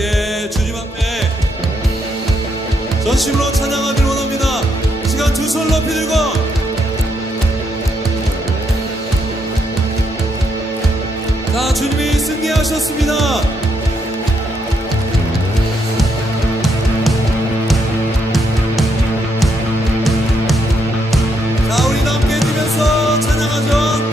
함께 주님 앞에 전심으로 찬양하길 원합니다. 이 시간 두 손 높이 들고 자, 주님이 승리하셨습니다. 자, 우리 함께 뛰면서 찬양하죠.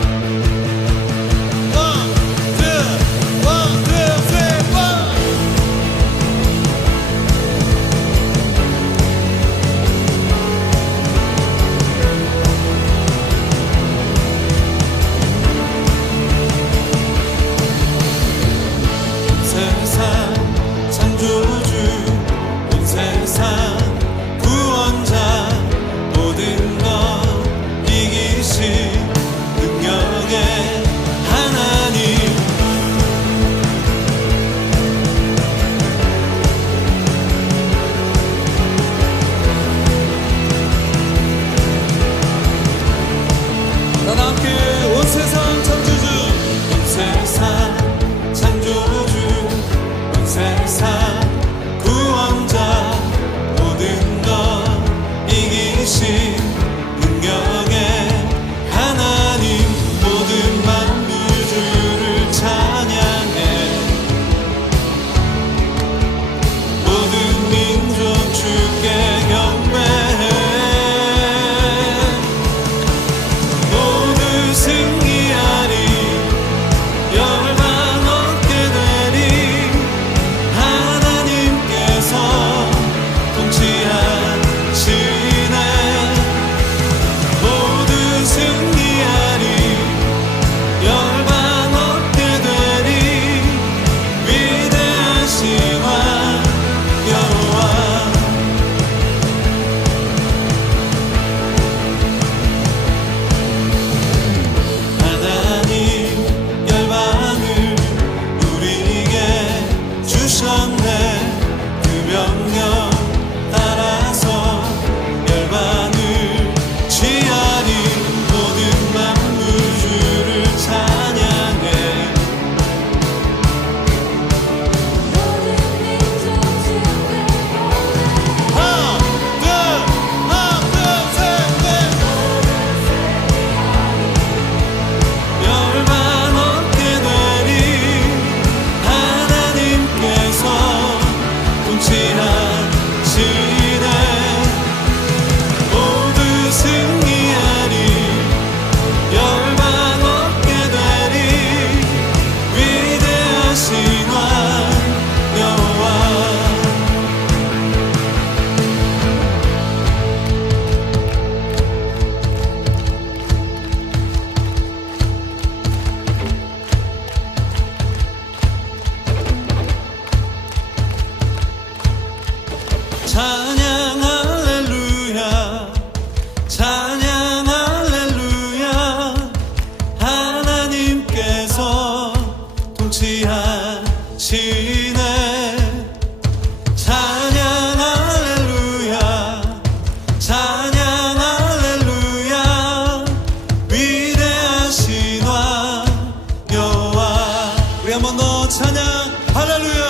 찬양 할렐루야, 찬양 할렐루야. 하나님께서 통치하시네. 찬양 할렐루야, 찬양 할렐루야. 위대하신 왕 여호와. 우리 한 번 더 찬양 할렐루야.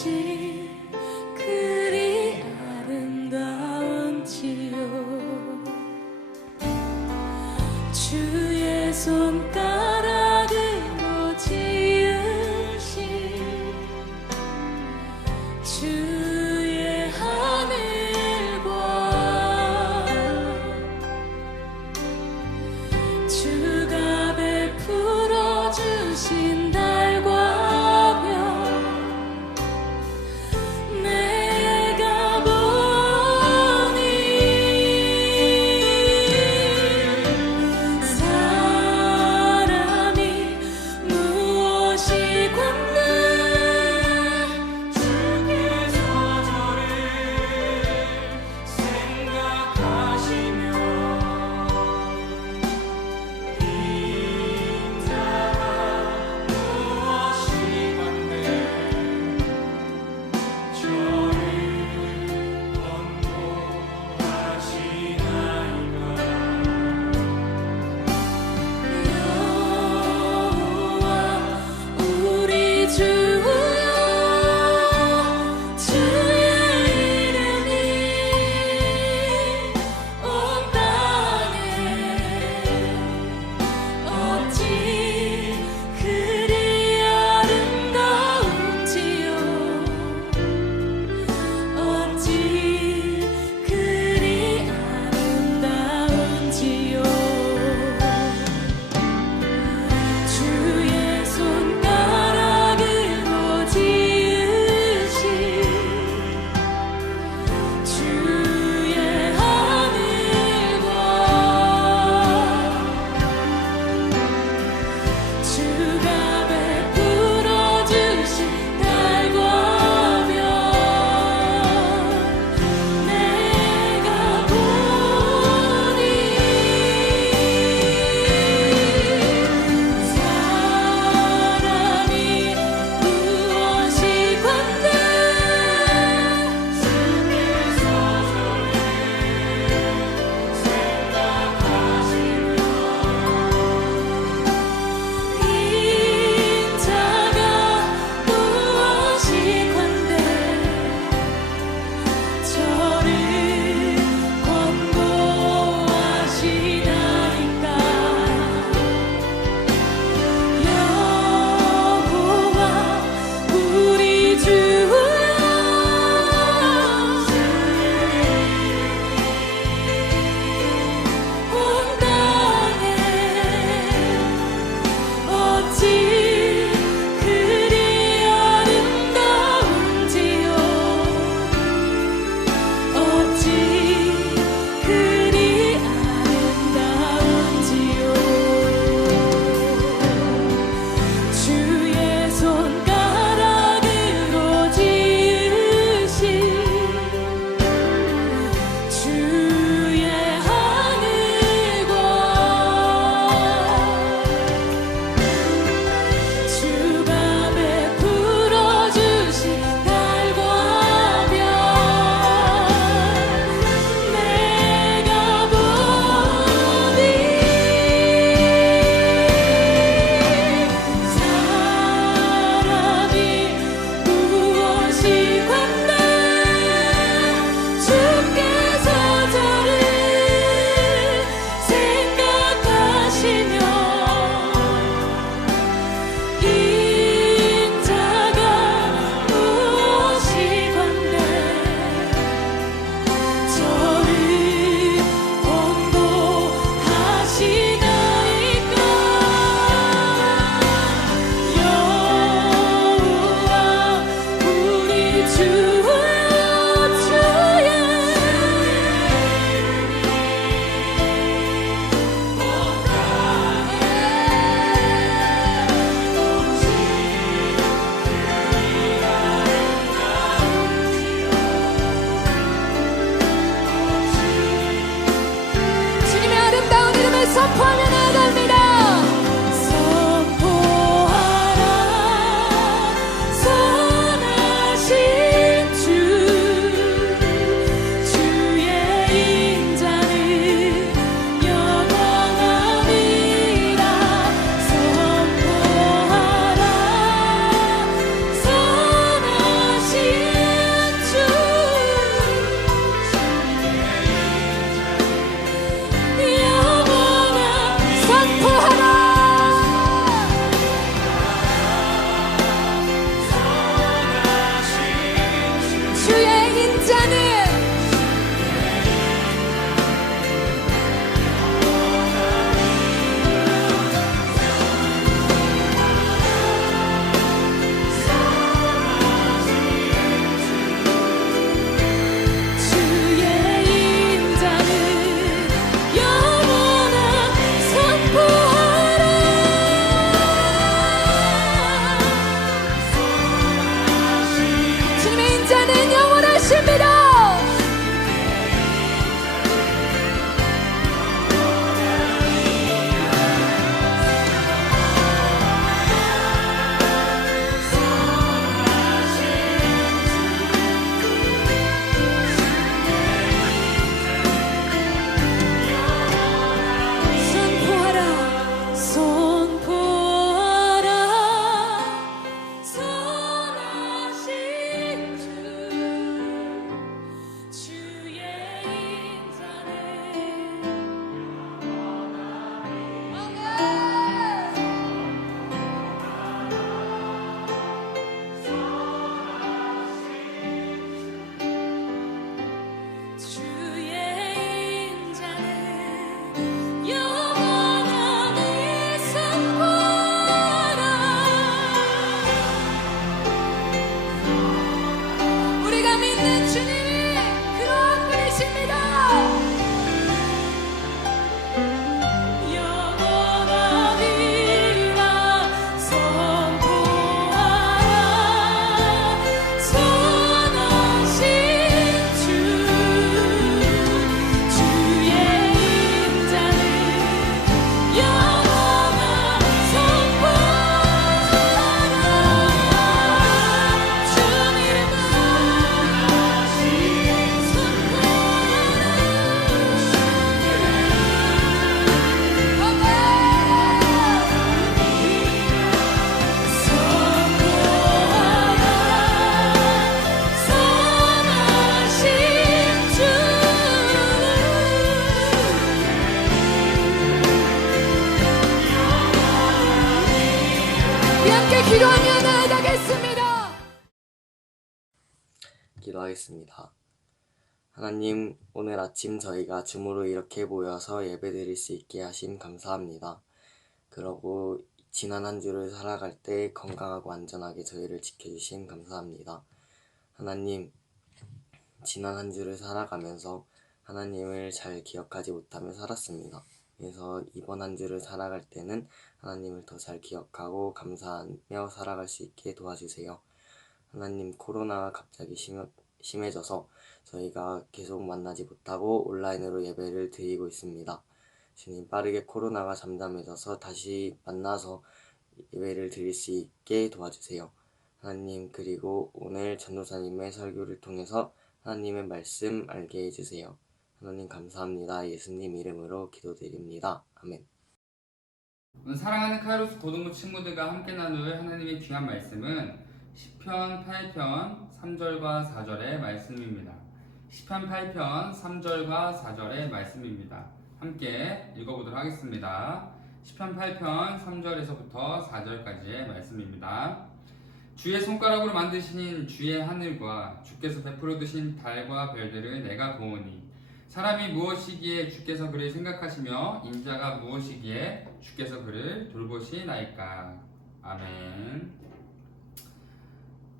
오직 그리 아름다운지요. 주의 손가락으로 지으신 주의 하늘과 주가 베풀어 주신 달과 별 내가 보니 사람이 무엇이 권능 주께서 기도하겠습니다. 하나님, 오늘 아침 저희가 줌으로 이렇게 모여서 예배드릴 수 있게 하신 감사합니다. 그러고 지난 한 주를 살아갈 때 건강하고 안전하게 저희를 지켜주신 감사합니다. 하나님, 지난 한 주를 살아가면서 하나님을 잘 기억하지 못하며 살았습니다. 그래서 이번 한 주를 살아갈 때는 하나님을 더 잘 기억하고 감사하며 살아갈 수 있게 도와주세요. 하나님, 코로나가 갑자기 심해져서 저희가 계속 만나지 못하고 온라인으로 예배를 드리고 있습니다. 주님, 빠르게 코로나가 잠잠해져서 다시 만나서 예배를 드릴 수 있게 도와주세요. 하나님, 그리고 오늘 전도사님의 설교를 통해서 하나님의 말씀 알게 해주세요. 하나님 감사합니다. 예수님 이름으로 기도드립니다. 아멘. 오늘 사랑하는 카이로스 고등부 친구들과 함께 나눌 하나님의 귀한 말씀은 시편 8편 3절과 4절의 말씀입니다. 시편 8편 3절과 4절의 말씀입니다. 함께 읽어보도록 하겠습니다. 시편 8편 3절에서부터 4절까지의 말씀입니다. 주의 손가락으로 만드신 주의 하늘과 주께서 베풀어 두신 달과 별들을 내가 보오니 사람이 무엇이기에 주께서 그를 생각하시며 인자가 무엇이기에 주께서 그를 돌보시나이까. 아멘.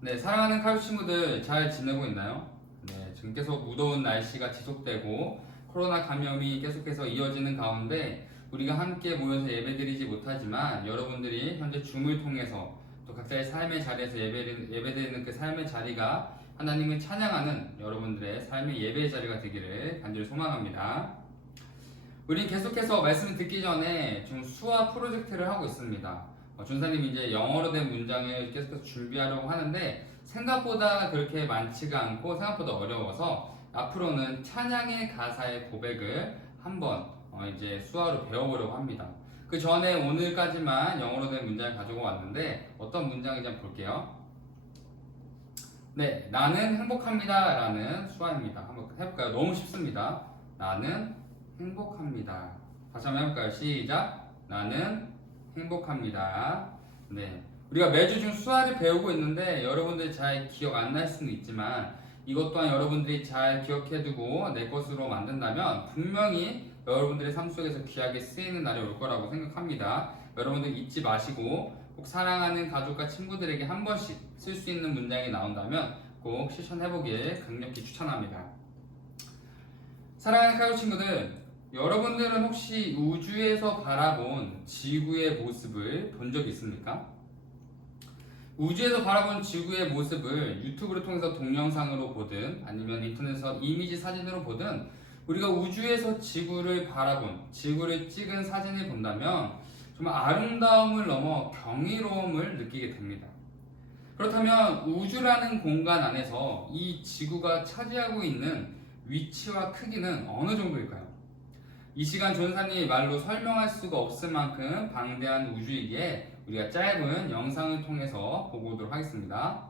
네, 사랑하는 카루 친구들 잘 지내고 있나요? 네, 지금 계속 무더운 날씨가 지속되고 코로나 감염이 계속해서 이어지는 가운데 우리가 함께 모여서 예배드리지 못하지만 여러분들이 현재 줌을 통해서 또 각자의 삶의 자리에서 예배드리는 그 삶의 자리가 하나님을 찬양하는 여러분들의 삶의 예배의 자리가 되기를 간절히 소망합니다. 우리 계속해서 말씀을 듣기 전에 좀 수화 프로젝트를 하고 있습니다. 준사님이 이제 영어로 된 문장을 계속해서 준비하려고 하는데 생각보다 그렇게 많지가 않고 생각보다 어려워서 앞으로는 찬양의 가사의 고백을 한번 이제 수화로 배워보려고 합니다. 그 전에 오늘까지만 영어로 된 문장을 가지고 왔는데 어떤 문장인지 한번 볼게요. 네, 나는 행복합니다 라는 수화입니다. 한번 해볼까요? 너무 쉽습니다. 나는 행복합니다. 다시 한번 해볼까요? 시작. 나는 행복합니다. 네, 우리가 매주 좀 수화를 배우고 있는데 여러분들이 잘 기억 안 날 수는 있지만 이것 또한 여러분들이 잘 기억해두고 내 것으로 만든다면 분명히 여러분들의 삶 속에서 귀하게 쓰이는 날이 올 거라고 생각합니다. 여러분들 잊지 마시고 꼭 사랑하는 가족과 친구들에게 한 번씩 쓸 수 있는 문장이 나온다면 꼭 실천해보길 강력히 추천합니다. 사랑하는 카이로 친구들, 여러분들은 혹시 우주에서 바라본 지구의 모습을 본 적 있습니까? 우주에서 바라본 지구의 모습을 유튜브를 통해서 동영상으로 보든 아니면 인터넷에서 이미지 사진으로 보든 우리가 우주에서 지구를 바라본, 지구를 찍은 사진을 본다면 정말 아름다움을 넘어 경이로움을 느끼게 됩니다. 그렇다면 우주라는 공간 안에서 이 지구가 차지하고 있는 위치와 크기는 어느 정도일까요? 이 시간 전사님이 말로 설명할 수가 없을 만큼 방대한 우주이기에 우리가 짧은 영상을 통해서 보고 오도록 하겠습니다.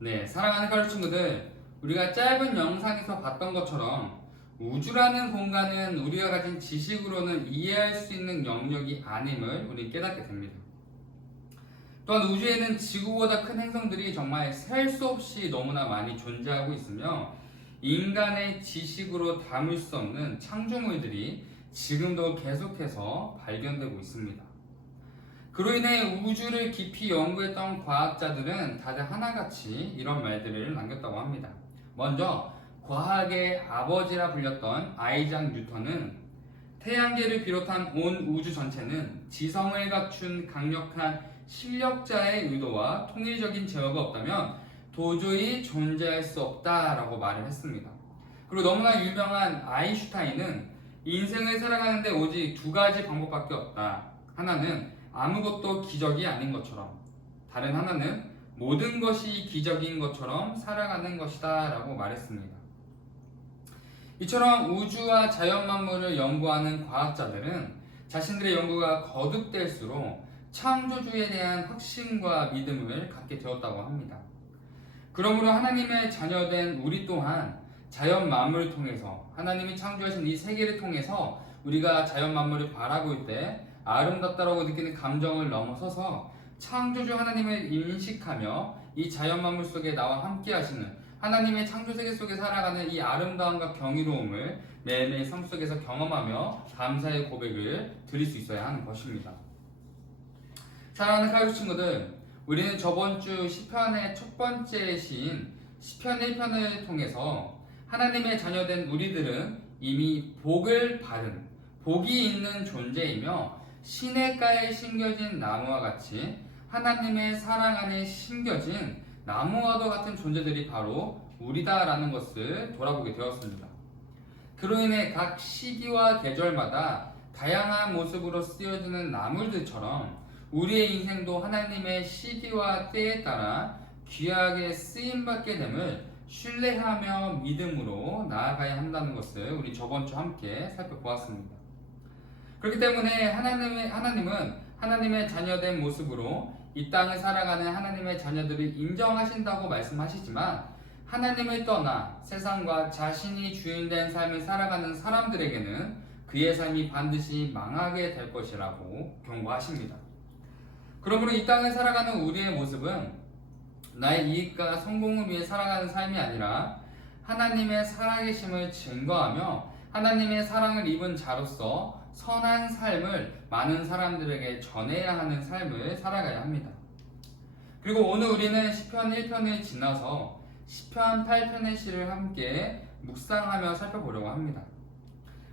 네, 사랑하는 카루 친구들, 우리가 짧은 영상에서 봤던 것처럼 우주라는 공간은 우리가 가진 지식으로는 이해할 수 있는 영역이 아님을 우리 깨닫게 됩니다. 또한 우주에는 지구보다 큰 행성들이 정말 셀 수 없이 너무나 많이 존재하고 있으며 인간의 지식으로 담을 수 없는 창조물들이 지금도 계속해서 발견되고 있습니다. 그로 인해 우주를 깊이 연구했던 과학자들은 다들 하나같이 이런 말들을 남겼다고 합니다. 먼저 과학의 아버지라 불렸던 아이작 뉴턴은 태양계를 비롯한 온 우주 전체는 지성을 갖춘 강력한 실력자의 의도와 통일적인 제어가 없다면 도저히 존재할 수 없다라고 말을 했습니다. 그리고 너무나 유명한 아인슈타인은 인생을 살아가는데 오직 두 가지 방법밖에 없다. 하나는 아무것도 기적이 아닌 것처럼, 다른 하나는 모든 것이 기적인 것처럼 살아가는 것이다 라고 말했습니다. 이처럼 우주와 자연 만물을 연구하는 과학자들은 자신들의 연구가 거듭될수록 창조주에 대한 확신과 믿음을 갖게 되었다고 합니다. 그러므로 하나님의 자녀된 우리 또한 자연 만물을 통해서, 하나님이 창조하신 이 세계를 통해서 우리가 자연 만물을 바라볼 때 아름답다라고 느끼는 감정을 넘어서서 창조주 하나님을 인식하며 이 자연 만물 속에 나와 함께 하시는 하나님의 창조세계 속에 살아가는 이 아름다움과 경이로움을 매일매일 삶 속에서 경험하며 감사의 고백을 드릴 수 있어야 하는 것입니다. 사랑하는 카이로 친구들, 우리는 저번 주 시편의 첫 번째 시인 시편 1편을 통해서 하나님의 자녀된 우리들은 이미 복을 받은, 복이 있는 존재이며 시냇가에 심겨진 나무와 같이 하나님의 사랑 안에 심겨진 나무와도 같은 존재들이 바로 우리다라는 것을 돌아보게 되었습니다. 그로 인해 각 시기와 계절마다 다양한 모습으로 쓰여지는 나물들처럼 우리의 인생도 하나님의 시기와 때에 따라 귀하게 쓰임받게 됨을 신뢰하며 믿음으로 나아가야 한다는 것을 우리 저번 주 함께 살펴보았습니다. 그렇기 때문에 하나님은 하나님의 자녀된 모습으로 이 땅을 살아가는 하나님의 자녀들을 인정하신다고 말씀하시지만 하나님을 떠나 세상과 자신이 주인된 삶을 살아가는 사람들에게는 그의 삶이 반드시 망하게 될 것이라고 경고하십니다. 그러므로 이 땅을 살아가는 우리의 모습은 나의 이익과 성공을 위해 살아가는 삶이 아니라 하나님의 살아계심을 증거하며 하나님의 사랑을 입은 자로서 선한 삶을 많은 사람들에게 전해야 하는 삶을 살아가야 합니다. 그리고 오늘 우리는 시편 1편을 지나서 시편 8편의 시를 함께 묵상하며 살펴보려고 합니다.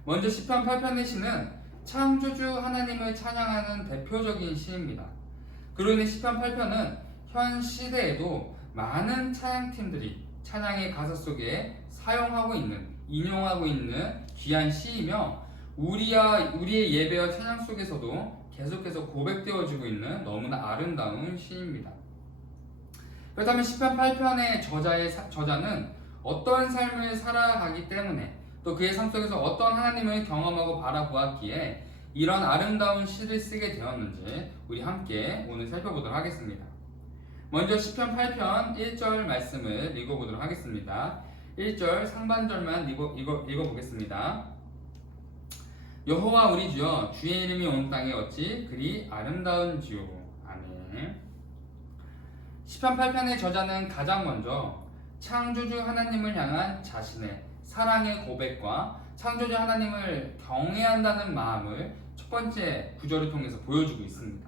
먼저 시편 8편의 시는 창조주 하나님을 찬양하는 대표적인 시입니다. 그로 인해 시편 8편은 현 시대에도 많은 찬양팀들이 찬양의 가사 속에 사용하고 있는, 인용하고 있는 귀한 시이며 우리의 예배와 찬양 속에서도 계속해서 고백되어지고 있는 너무나 아름다운 시입니다. 그렇다면 시편 8편의 저자는 어떤 삶을 살아가기 때문에 또 그의 삶 속에서 어떤 하나님을 경험하고 바라보았기에 이런 아름다운 시를 쓰게 되었는지 우리 함께 오늘 살펴보도록 하겠습니다. 먼저 시편 8편 1절 말씀을 읽어보도록 하겠습니다. 1절 상반절만 읽어보겠습니다. 여호와 우리 주여, 주의 이름이 온 땅에 어찌 그리 아름다운지요. 아멘. 시편 8편의 저자는 가장 먼저 창조주 하나님을 향한 자신의 사랑의 고백과 창조주 하나님을 경외한다는 마음을 첫 번째 구절을 통해서 보여주고 있습니다.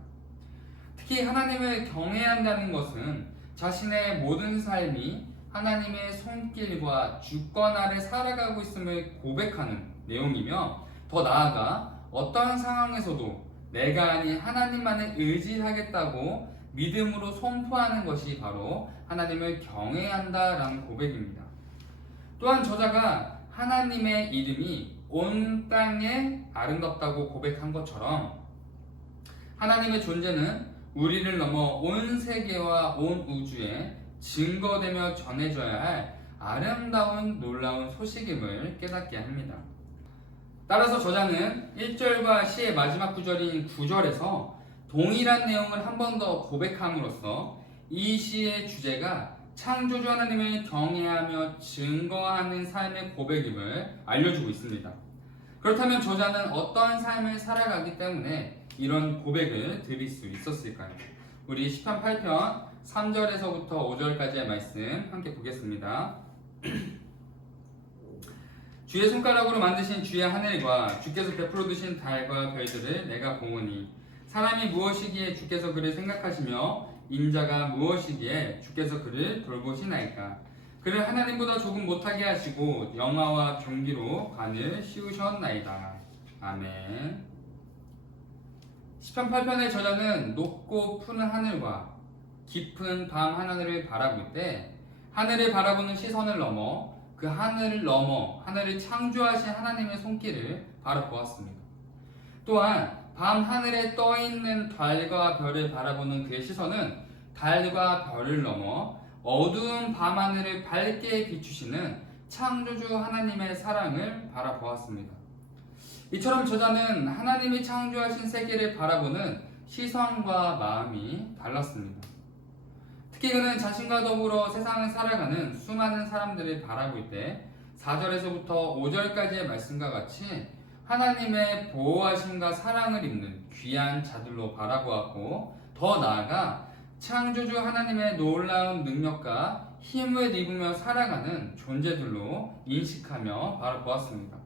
특히 하나님을 경외한다는 것은 자신의 모든 삶이 하나님의 손길과 주권 아래 살아가고 있음을 고백하는 내용이며, 더 나아가 어떠한 상황에서도 내가 아닌 하나님만을 의지하겠다고 믿음으로 선포하는 것이 바로 하나님을 경외한다라는 고백입니다. 또한 저자가 하나님의 이름이 온 땅에 아름답다고 고백한 것처럼 하나님의 존재는 우리를 넘어 온 세계와 온 우주에 증거되며 전해져야 할 아름다운 놀라운 소식임을 깨닫게 합니다. 따라서 저자는 1절과 시의 마지막 구절인 9절에서 동일한 내용을 한 번 더 고백함으로써 이 시의 주제가 창조주 하나님을 경외하며 증거하는 삶의 고백임을 알려주고 있습니다. 그렇다면 저자는 어떠한 삶을 살아가기 때문에 이런 고백을 드릴 수 있었을까요? 우리 시편 8편 3절에서부터 5절까지의 말씀 함께 보겠습니다. 주의 손가락으로 만드신 주의 하늘과 주께서 베풀어 두신 달과 별들을 내가 보오니 사람이 무엇이기에 주께서 그를 생각하시며 인자가 무엇이기에 주께서 그를 돌보시나이까. 그를 하나님보다 조금 못하게 하시고 영화와 경기로 관을 씌우셨나이다. 아멘. 시편 8편의 저자는 높고 푸른 하늘과 깊은 밤 하늘을 바라볼 때 하늘을 바라보는 시선을 넘어 그 하늘을 넘어 하늘을 창조하신 하나님의 손길을 바라보았습니다. 또한 밤 하늘에 떠있는 달과 별을 바라보는 그의 시선은 달과 별을 넘어 어두운 밤 하늘을 밝게 비추시는 창조주 하나님의 사랑을 바라보았습니다. 이처럼 저자는 하나님이 창조하신 세계를 바라보는 시선과 마음이 달랐습니다. 특히 그는 자신과 더불어 세상을 살아가는 수많은 사람들을 바라볼 때 4절에서부터 5절까지의 말씀과 같이 하나님의 보호하심과 사랑을 입는 귀한 자들로 바라보았고, 더 나아가 창조주 하나님의 놀라운 능력과 힘을 입으며 살아가는 존재들로 인식하며 바라보았습니다.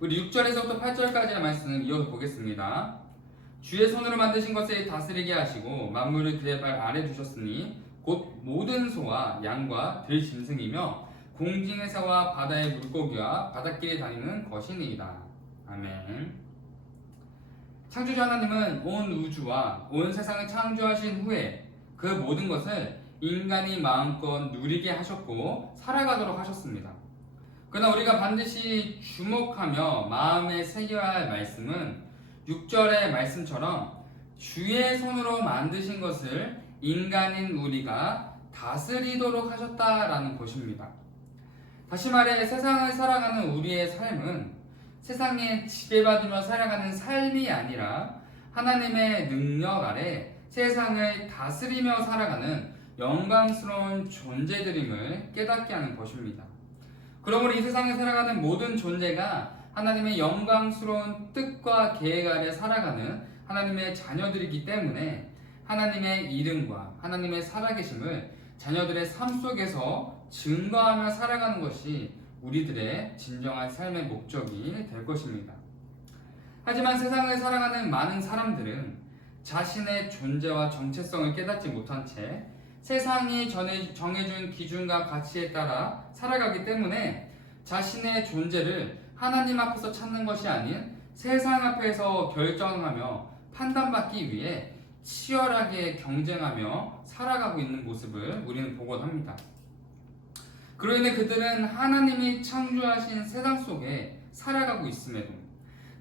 우리 6절에서부터 8절까지의 말씀을 이어서 보겠습니다. 주의 손으로 만드신 것을 다스리게 하시고 만물을 그의 발 아래 두셨으니 곧 모든 소와 양과 들 짐승이며 공중의 새와 바다의 물고기와 바닷길에 다니는 것이니이다. 아멘. 창조주 하나님은 온 우주와 온 세상을 창조하신 후에 그 모든 것을 인간이 마음껏 누리게 하셨고 살아가도록 하셨습니다. 그러나 우리가 반드시 주목하며 마음에 새겨야 할 말씀은 6절의 말씀처럼 주의 손으로 만드신 것을 인간인 우리가 다스리도록 하셨다라는 것입니다. 다시 말해 세상을 살아가는 우리의 삶은 세상에 지배받으며 살아가는 삶이 아니라 하나님의 능력 아래 세상을 다스리며 살아가는 영광스러운 존재들임을 깨닫게 하는 것입니다. 그러므로 이 세상에 살아가는 모든 존재가 하나님의 영광스러운 뜻과 계획 아래 살아가는 하나님의 자녀들이기 때문에 하나님의 이름과 하나님의 살아계심을 자녀들의 삶 속에서 증거하며 살아가는 것이 우리들의 진정한 삶의 목적이 될 것입니다. 하지만 세상을 살아가는 많은 사람들은 자신의 존재와 정체성을 깨닫지 못한 채 세상이 정해준 기준과 가치에 따라 살아가기 때문에 자신의 존재를 하나님 앞에서 찾는 것이 아닌 세상 앞에서 결정하며 판단받기 위해 치열하게 경쟁하며 살아가고 있는 모습을 우리는 보곤 합니다. 그로 인해 그들은 하나님이 창조하신 세상 속에 살아가고 있음에도,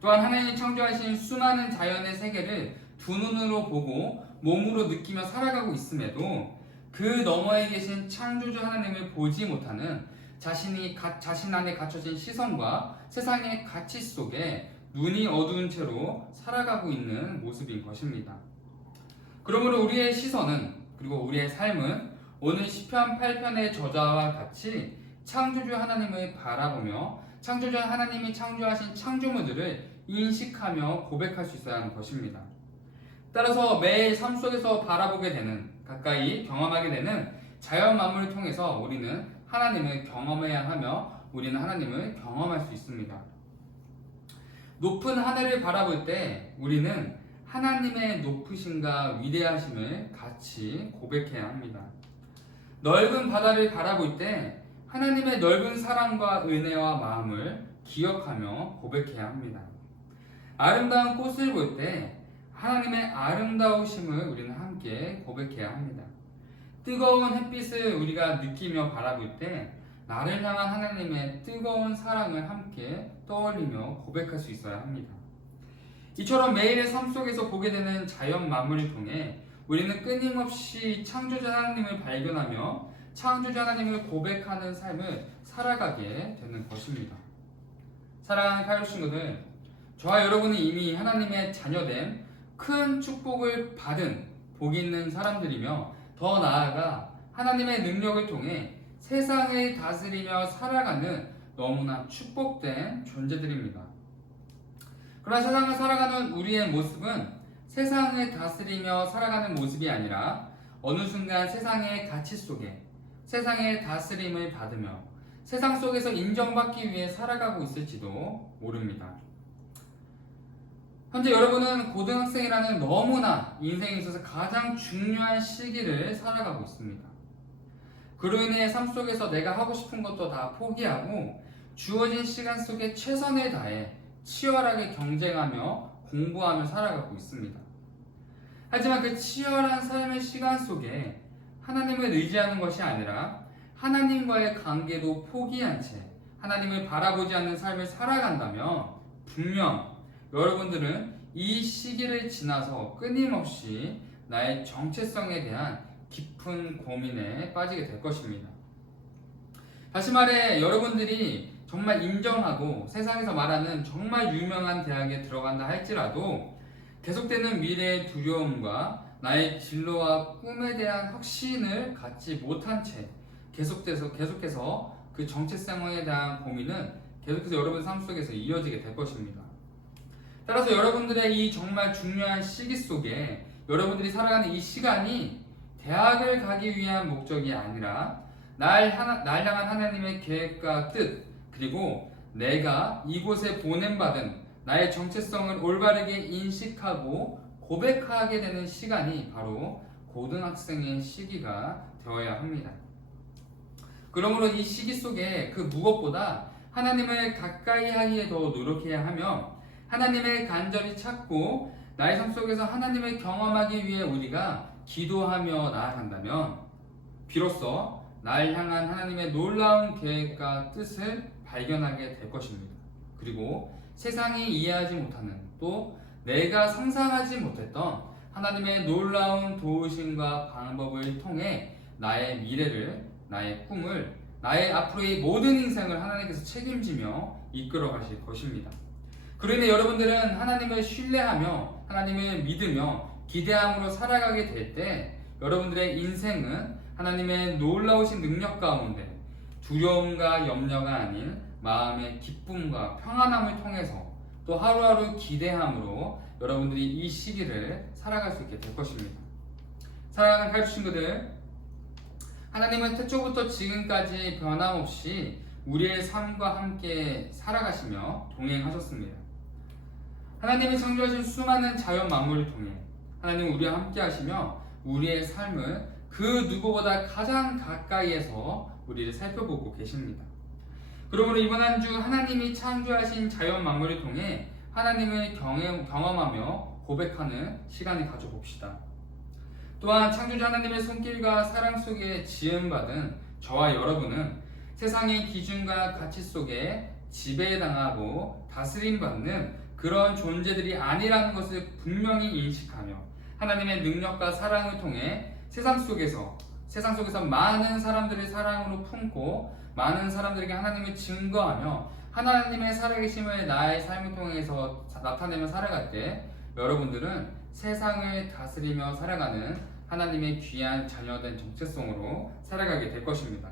또한 하나님이 창조하신 수많은 자연의 세계를 두 눈으로 보고 몸으로 느끼며 살아가고 있음에도 그 너머에 계신 창조주 하나님을 보지 못하는 자신 안에 갖춰진 시선과 세상의 가치 속에 눈이 어두운 채로 살아가고 있는 모습인 것입니다. 그러므로 우리의 시선은, 그리고 우리의 삶은 오늘 시편 8편의 저자와 같이 창조주 하나님을 바라보며 창조주 하나님이 창조하신 창조물들을 인식하며 고백할 수 있어야 하는 것입니다. 따라서 매일 삶 속에서 바라보게 되는, 가까이 경험하게 되는 자연 만물을 통해서 우리는 하나님을 경험해야 하며 우리는 하나님을 경험할 수 있습니다. 높은 하늘을 바라볼 때 우리는 하나님의 높으심과 위대하심을 같이 고백해야 합니다. 넓은 바다를 바라볼 때 하나님의 넓은 사랑과 은혜와 마음을 기억하며 고백해야 합니다. 아름다운 꽃을 볼 때 하나님의 아름다우심을 우리는 함께 고백해야 합니다. 뜨거운 햇빛을 우리가 느끼며 바라볼 때 나를 향한 하나님의 뜨거운 사랑을 함께 떠올리며 고백할 수 있어야 합니다. 이처럼 매일의 삶 속에서 보게 되는 자연 만물을 통해 우리는 끊임없이 창조자 하나님을 발견하며 창조자 하나님을 고백하는 삶을 살아가게 되는 것입니다. 사랑하는 카이로스 친구들, 저와 여러분은 이미 하나님의 자녀된 큰 축복을 받은 복 있는 사람들이며 더 나아가 하나님의 능력을 통해 세상을 다스리며 살아가는 너무나 축복된 존재들입니다. 그러나 세상을 살아가는 우리의 모습은 세상을 다스리며 살아가는 모습이 아니라 어느 순간 세상의 가치 속에 세상의 다스림을 받으며 세상 속에서 인정받기 위해 살아가고 있을지도 모릅니다. 현재 여러분은 고등학생이라는 너무나 인생에 있어서 가장 중요한 시기를 살아가고 있습니다. 그로 인해 삶 속에서 내가 하고 싶은 것도 다 포기하고 주어진 시간 속에 최선을 다해 치열하게 경쟁하며 공부하며 살아가고 있습니다. 하지만 그 치열한 삶의 시간 속에 하나님을 의지하는 것이 아니라 하나님과의 관계도 포기한 채 하나님을 바라보지 않는 삶을 살아간다면 분명 여러분들은 이 시기를 지나서 끊임없이 나의 정체성에 대한 깊은 고민에 빠지게 될 것입니다. 다시 말해 여러분들이 정말 인정하고 세상에서 말하는 정말 유명한 대학에 들어간다 할지라도 계속되는 미래의 두려움과 나의 진로와 꿈에 대한 확신을 갖지 못한 채 계속해서 그 정체성에 대한 고민은 계속해서 여러분 삶 속에서 이어지게 될 것입니다. 따라서 여러분들의 이 정말 중요한 시기 속에 여러분들이 살아가는 이 시간이 대학을 가기 위한 목적이 아니라 날 향한 하나님의 계획과 뜻 그리고 내가 이곳에 보냄받은 나의 정체성을 올바르게 인식하고 고백하게 되는 시간이 바로 고등학생의 시기가 되어야 합니다. 그러므로 이 시기 속에 그 무엇보다 하나님을 가까이 하기에 더 노력해야 하며 하나님을 간절히 찾고 나의 삶 속에서 하나님을 경험하기 위해 우리가 기도하며 나아간다면 비로소 날 향한 하나님의 놀라운 계획과 뜻을 발견하게 될 것입니다. 그리고 세상이 이해하지 못하는 또 내가 상상하지 못했던 하나님의 놀라운 도우심과 방법을 통해 나의 미래를, 나의 꿈을, 나의 앞으로의 모든 인생을 하나님께서 책임지며 이끌어 가실 것입니다. 그로 인해 여러분들은 하나님을 신뢰하며 하나님을 믿으며 기대함으로 살아가게 될 때 여러분들의 인생은 하나님의 놀라우신 능력 가운데 두려움과 염려가 아닌 마음의 기쁨과 평안함을 통해서 또 하루하루 기대함으로 여러분들이 이 시기를 살아갈 수 있게 될 것입니다. 사랑하는 칼주 친구들, 하나님은 태초부터 지금까지 변함없이 우리의 삶과 함께 살아가시며 동행하셨습니다. 하나님이 창조하신 수많은 자연 만물을 통해 하나님은 우리와 함께 하시며 우리의 삶을 그 누구보다 가장 가까이에서 우리를 살펴보고 계십니다. 그러므로 이번 한 주 하나님이 창조하신 자연 만물을 통해 하나님을 경험하며 고백하는 시간을 가져봅시다. 또한 창조주 하나님의 손길과 사랑 속에 지음받은 저와 여러분은 세상의 기준과 가치 속에 지배당하고 다스림받는 그런 존재들이 아니라는 것을 분명히 인식하며 하나님의 능력과 사랑을 통해 세상 속에서 많은 사람들을 사랑으로 품고 많은 사람들에게 하나님을 증거하며 하나님의 살아계심을 나의 삶을 통해서 나타내며 살아갈 때 여러분들은 세상을 다스리며 살아가는 하나님의 귀한 자녀된 정체성으로 살아가게 될 것입니다.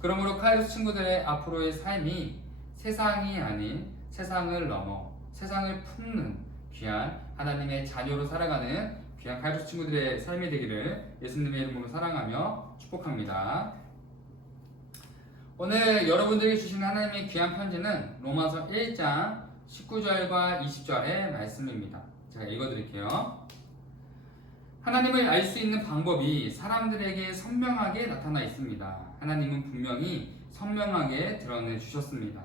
그러므로 카이로스 친구들의 앞으로의 삶이 세상이 아닌 세상을 넘어 세상을 품는 귀한 하나님의 자녀로 살아가는 귀한 카이로스 친구들의 삶이 되기를 예수님의 이름으로 사랑하며 축복합니다. 오늘 여러분들에게 주신 하나님의 귀한 편지는 로마서 1장 19절과 20절의 말씀입니다. 제가 읽어드릴게요. 하나님을 알 수 있는 방법이 사람들에게 선명하게 나타나 있습니다. 하나님은 분명히 선명하게 드러내 주셨습니다.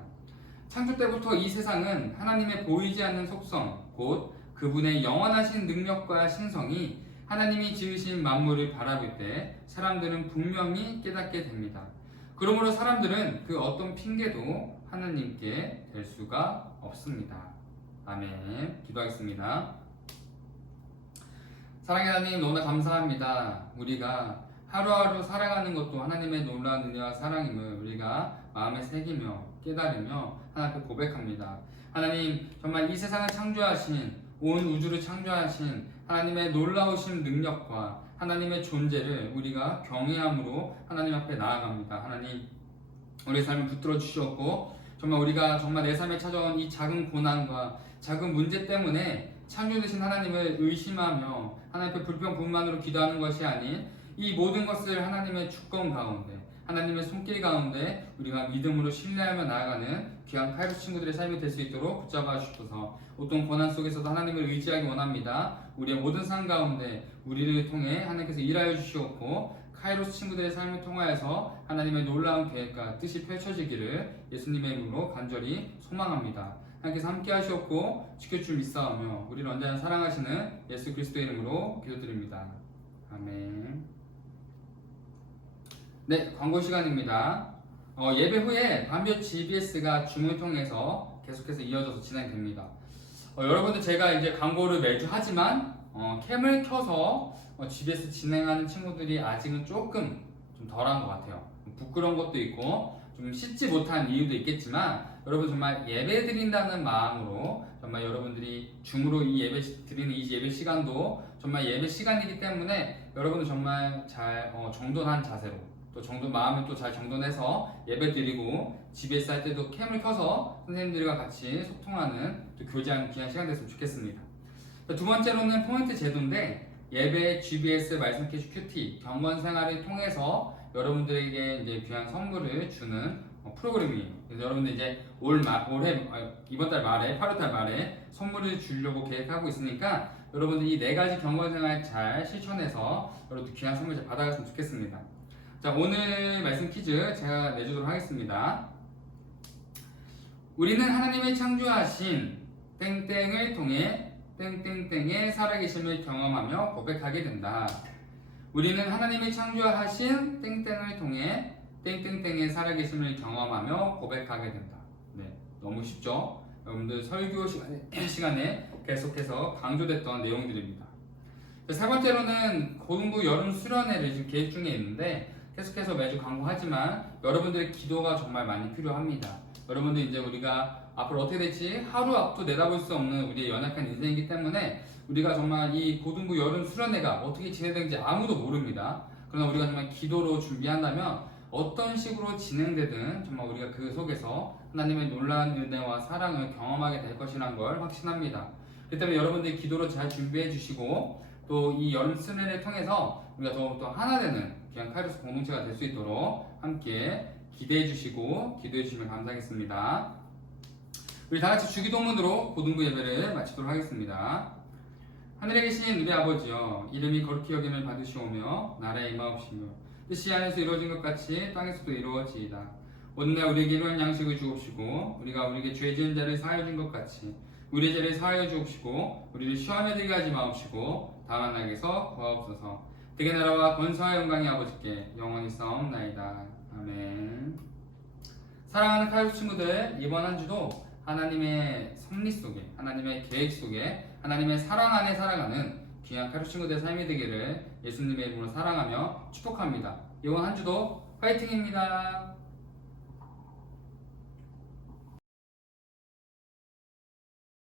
창조 때부터 이 세상은 하나님의 보이지 않는 속성, 곧 그분의 영원하신 능력과 신성이 하나님이 지으신 만물을 바라볼 때 사람들은 분명히 깨닫게 됩니다. 그러므로 사람들은 그 어떤 핑계도 하나님께 댈 수가 없습니다. 아멘. 기도하겠습니다. 사랑의 하나님, 너무나 감사합니다. 우리가 하루하루 살아가는 것도 하나님의 놀라운 은혜와 사랑임을 우리가 마음에 새기며 깨달으며 하나님 앞에 고백합니다. 하나님, 정말 이 세상을 창조하신 온 우주를 창조하신 하나님의 놀라우신 능력과 하나님의 존재를 우리가 경외함으로 하나님 앞에 나아갑니다. 하나님, 우리의 삶을 붙들어 주시었고 정말 우리가 정말 내 삶에 찾아온 이 작은 고난과 작은 문제 때문에 창조되신 하나님을 의심하며 하나님 앞에 불평불만으로 기도하는 것이 아닌 이 모든 것을 하나님의 주권 가운데, 하나님의 손길 가운데 우리가 믿음으로 신뢰하며 나아가는 귀한 카이로스 친구들의 삶이 될 수 있도록 붙잡아 주셔서 어떤 고난 속에서도 하나님을 의지하기 원합니다. 우리의 모든 삶 가운데 우리를 통해 하나님께서 일하여 주시었고 카이로스 친구들의 삶을 통하여서 하나님의 놀라운 계획과 뜻이 펼쳐지기를 예수님의 이름으로 간절히 소망합니다. 하나님께서 함께 하시었고 지켜줄 믿사오며 우리를 언제나 사랑하시는 예수 그리스도의 이름으로 기도드립니다. 아멘. 네, 광고 시간입니다. 예배 후에 반볕 GBS가 줌을 통해서 계속해서 이어져서 진행됩니다. 여러분들 제가 이제 광고를 매주 하지만 캠을 켜서 GBS 진행하는 친구들이 아직은 조금 좀 덜한 것 같아요. 부끄러운 것도 있고 좀 씻지 못한 이유도 있겠지만 여러분 정말 예배 드린다는 마음으로 정말 여러분들이 줌으로 이 예배 드리는 이 예배 시간도 정말 예배 시간이기 때문에 여러분들 정말 잘 정돈한 자세로 또 마음을 또 잘 정돈해서 예배 드리고 GBS 할 때도 캠을 켜서 선생님들과 같이 소통하는 또 교제하는 귀한 시간 됐으면 좋겠습니다. 두 번째로는 포인트 제도인데 예배 GBS 말씀 캐시 큐티 경건 생활을 통해서 여러분들에게 이제 귀한 선물을 주는 프로그램이에요. 그래서 여러분들 이제 이번 달 말에 8월달 말에 선물을 주려고 계획하고 있으니까 여러분들 이 4가지 경건 생활 잘 실천해서 여러분들 귀한 선물 잘 받아갔으면 좋겠습니다. 자, 오늘 말씀 퀴즈 제가 내주도록 하겠습니다. 우리는 하나님의 창조하신 땡땡을 통해 땡땡땡의 살아계심을 경험하며 고백하게 된다. 우리는 하나님의 창조하신 땡땡을 통해 땡땡땡의 살아계심을 경험하며 고백하게 된다. 네, 너무 쉽죠? 여러분들 설교 시간에 계속해서 강조됐던 내용들입니다. 세 번째로는 고등부 여름 수련회를 지금 계획 중에 있는데 계속해서 매주 광고하지만 여러분들의 기도가 정말 많이 필요합니다. 여러분들 이제 우리가 앞으로 어떻게 될지 하루 앞도 내다볼 수 없는 우리의 연약한 인생이기 때문에 우리가 정말 이 고등부 여름 수련회가 어떻게 진행되는지 아무도 모릅니다. 그러나 우리가 정말 기도로 준비한다면 어떤 식으로 진행되든 정말 우리가 그 속에서 하나님의 놀라운 은혜와 사랑을 경험하게 될 것이라는 걸 확신합니다. 그렇기 때문에 여러분들이 기도로 잘 준비해 주시고 또 이 여름 수련회를 통해서 우리가 더욱더 하나 되는 귀한 카이로스 공동체가 될 수 있도록 함께 기대해 주시고 기도해 주시면 감사하겠습니다. 우리 다 같이 주기도문으로 고등부 예배를 마치도록 하겠습니다. 하늘에 계신 우리 아버지여, 이름이 거룩히 여김을 받으시오며 나라에 임하옵시며 뜻이 하늘에서 이루어진 것 같이 땅에서도 이루어지이다. 오늘날 우리에게 일용할 양식을 주옵시고 우리가 우리에게 죄 지은 자를 사하여 준 것 같이 우리의 죄를 사하여 주옵시고 우리를 시험에 들게 하지 마옵시고 다만 나에게서 구하옵소서. 되게 나라와 권세와 영광이 아버지께 영원히 싸움나이다. 아멘. 사랑하는 카이로스 친구들, 이번 한 주도 하나님의 섭리 속에, 하나님의 계획 속에, 하나님의 사랑 안에 살아가는 귀한 카이로스 친구들의 삶이 되기를 예수님의 이름으로 사랑하며 축복합니다. 이번 한 주도 화이팅입니다.